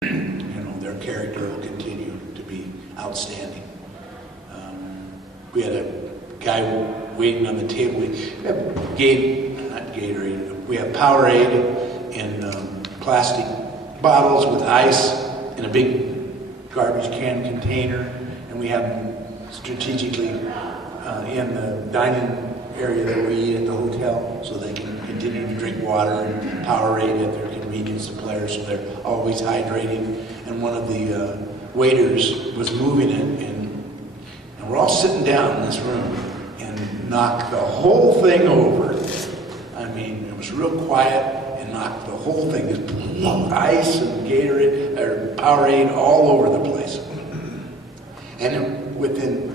their character will continue to be outstanding. We had a guy waiting on the table. We have not Gatorade. We have Powerade in plastic bottles with ice in a big garbage can container, and we have them strategically in the dining area that we eat at the hotel, so they can continue to drink water and Powerade at their convenience, the players, so they're always hydrating. And one of the waiters was moving it, and we're all sitting down in this room, and knocked the whole thing over. I mean, it was real quiet, and knocked the whole thing, just ice and Gatorade, or Powerade all over the place. And within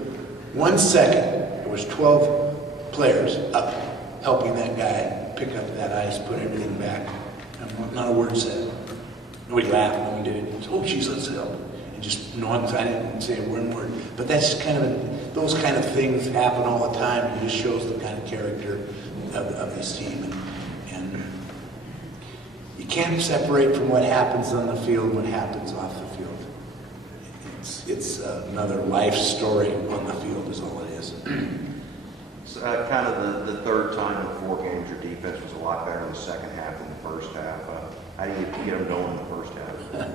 1 second, there was 12 players up helping that guy pick up that ice, put everything back. And not a word said. Nobody laughed when we did it. Oh, geez, let's help. And just, I didn't say one word. But that's kind of, those kind of things happen all the time. It just shows the kind of character of this team. And you can't separate from what happens on the field what happens off the field. It's another life story on the field is all it is. So, kind of the third time in 4 games, your defense was a lot better in the second half than the first half. How do you get them going in the first half?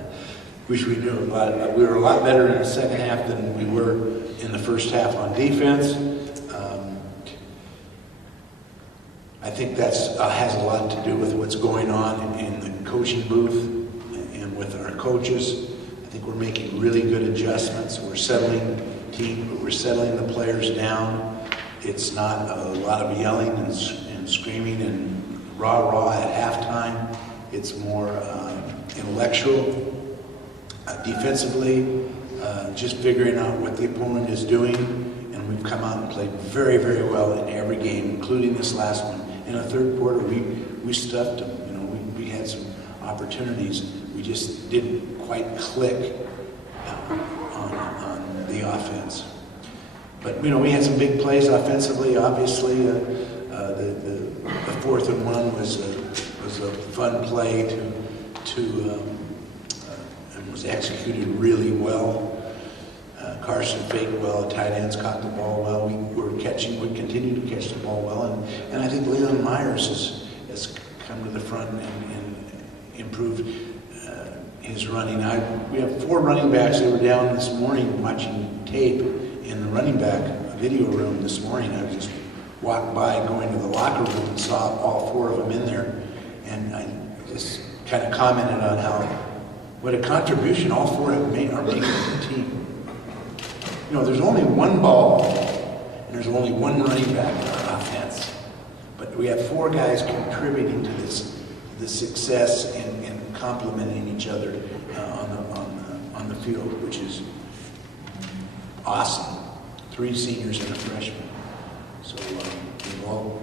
Wish we knew a lot. We were a lot better in the second half than we were in the first half on defense. I think that has a lot to do with what's going on in the coaching booth and with our coaches. I think we're making really good adjustments. We're settling the players down. It's not a lot of yelling and screaming and rah-rah at halftime. It's more intellectual. Defensively, just figuring out what the opponent is doing, and we've come out and played very, very well in every game, including this last one. In the third quarter, we stuffed them. We had some opportunities. We just didn't quite click on the offense. But we had some big plays offensively. Obviously, the 4th and 1 was a fun play and was executed really well. Carson faked well. The tight ends caught the ball well. We continue to catch the ball well, and I think Leland Myers has come to the front and improved his running. We have 4 running backs that were down this morning watching tape in the running back video room this morning. I just walked by going to the locker room and saw all 4 of them in there, and I just kind of commented on what a contribution all 4 are making to the team. There's only 1 ball, and there's only 1 running back in our offense, but we have 4 guys contributing to the success and complementing each other on the field, which is awesome. 3 seniors and a freshman. So we all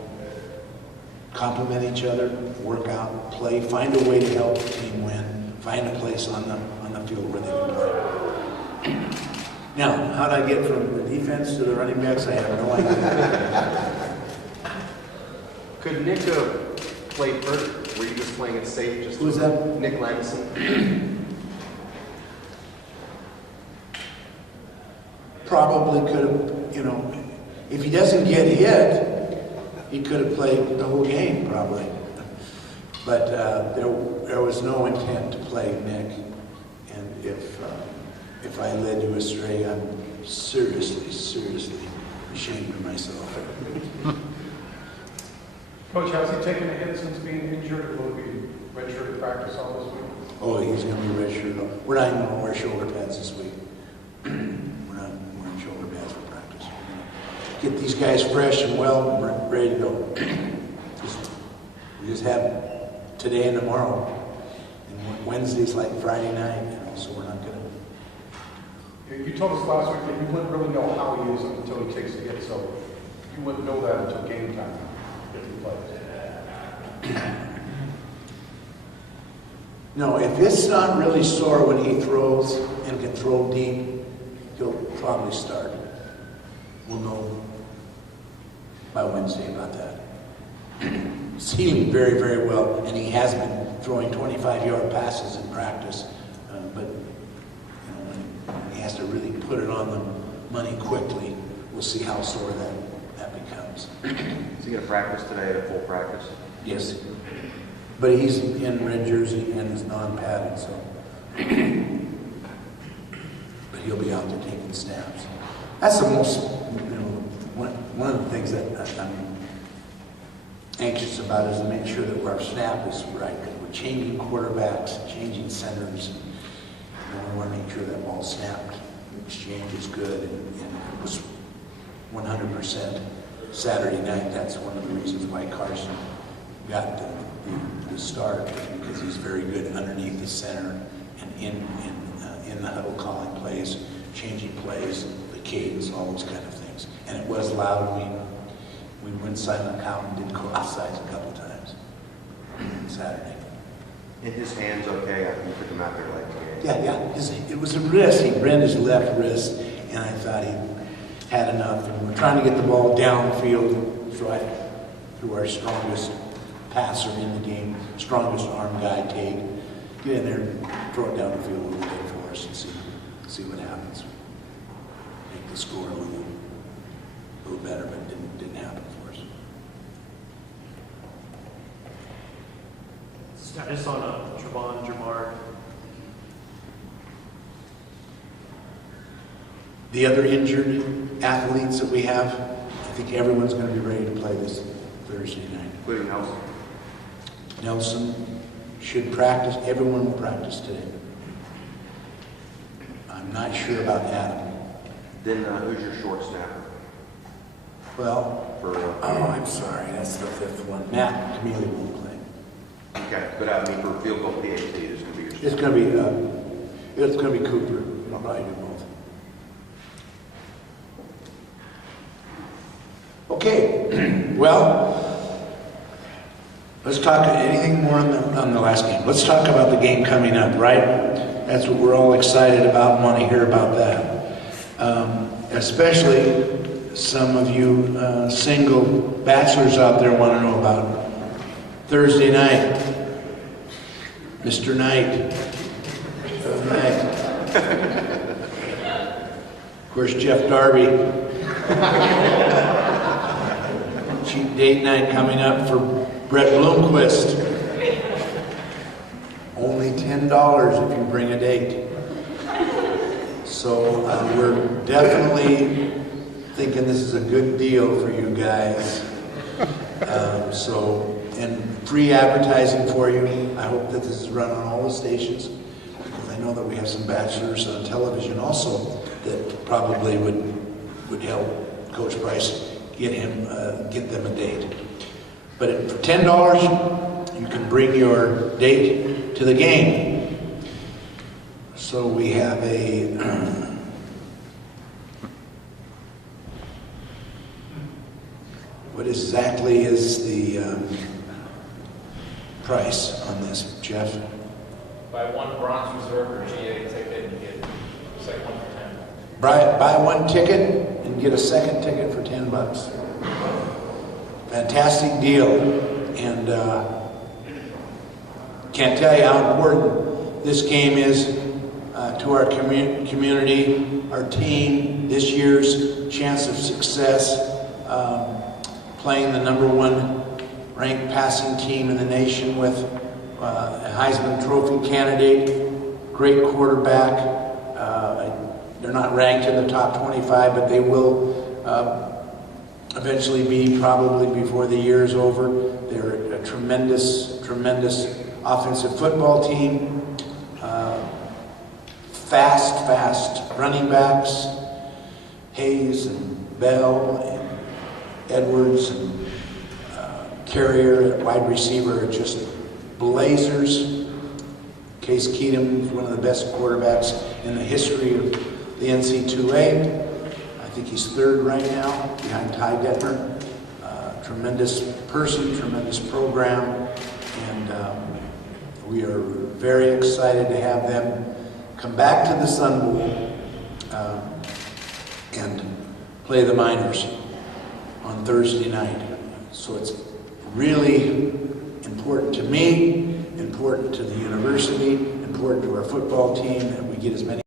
complement each other, work out, play, find a way to help the team win, find a place on the field where they can play. Now, how did I get from the defense to the running backs? I have no idea. Could Nick have played first? Were you just playing it safe? Who's that? Nick Langston. Probably could have, if he doesn't get hit, he could have played the whole game, probably. But there was no intent to play Nick. And if I led you astray, I'm seriously ashamed of myself. Coach, has he taken a hit since being injured? Will he be redshirted practice all this week? Oh, he's going to be redshirted. We're not even going to wear shoulder pads this week. We're not wearing shoulder pads for practice. We're going to get these guys fresh and well and ready to go. We just have today and tomorrow. And Wednesday's like Friday night, so we're not going to. You told us last week that you wouldn't really know how he is until he takes the hit, so you wouldn't know that until game time if he plays. No, if it's not really sore when he throws and can throw deep, he'll probably start. We'll know by Wednesday about that. He's hitting very, very well, and he has been throwing 25-yard passes in practice, but put it on the money quickly, we'll see how sore that becomes. Is he gonna practice today at a full practice? Yes. But he's in red jersey and is non-padded, so. But he'll be out there taking snaps. That's the most, one of the things that I'm anxious about is to make sure that our snap is right. We're changing quarterbacks, changing centers. And we want to make sure that ball snapped, exchange is good, and it was 100% Saturday night. That's one of the reasons why Carson got the start, because he's very good underneath the center and in the huddle, calling plays, changing plays, the cadence, all those kind of things. And it was loud. We went silent count and did go offsides a couple times Saturday. And his hand's okay? You took him out there like today. Yeah. It was a wrist. He bent his left wrist, and I thought he had enough. And we're trying to get the ball downfield, so I threw our strongest passer in the game, strongest arm guy, Tate. Get in there, throw it down the field a little bit for us, and see what happens. Make the score a little better, but it didn't happen for us. Status on Trevon Jamar. The other injured athletes that we have, I think everyone's going to be ready to play this Thursday night. Including Nelson? Nelson should practice. Everyone will practice today. I'm not sure about Adam. Then who's your short snapper? Well, For, I'm sorry, that's the fifth one. Matt Camille won't play. okay, but I mean for field goal PhD, there's going to be your It's going to be Cooper. I'll probably do both. Okay, well, let's talk anything more on the last game. Let's talk about the game coming up, right? That's what we're all excited about and want to hear about that. Especially some of you single bachelors out there want to know about Thursday night. Mr. Knight. Of course, Jeff Darby. Cheap date night coming up for Brett Bloomquist. Only $10 if you bring a date. So we're definitely thinking this is a good deal for you guys. And free advertising for you. I hope that this is run on all the stations, because I know that we have some bachelors on television also that probably would help Coach Price get them a date. But for $10, you can bring your date to the game. So we have what exactly is the price on this, Jeff? Buy one bronze reserve or GA ticket and you get a second one for 10. Buy one ticket and get a second ticket for $10. Fantastic deal, and can't tell you how important this game is to our community, our team, this year's chance of success, playing the #1 ranked passing team in the nation with a Heisman Trophy candidate, great quarterback. They're not ranked in the top 25, but they will eventually be, probably before the year is over. They're a tremendous offensive football team. Fast running backs, Hayes and Bell and Edwards and Carrier at wide receiver are just blazers. Case Keenum is one of the best quarterbacks in the history of the NC2A. I think he's third right now, behind Ty Detmer. Tremendous person, tremendous program, and we are very excited to have them come back to the Sun Bowl and play the Miners on Thursday night. So it's really important to me, important to the university, important to our football team that we get as many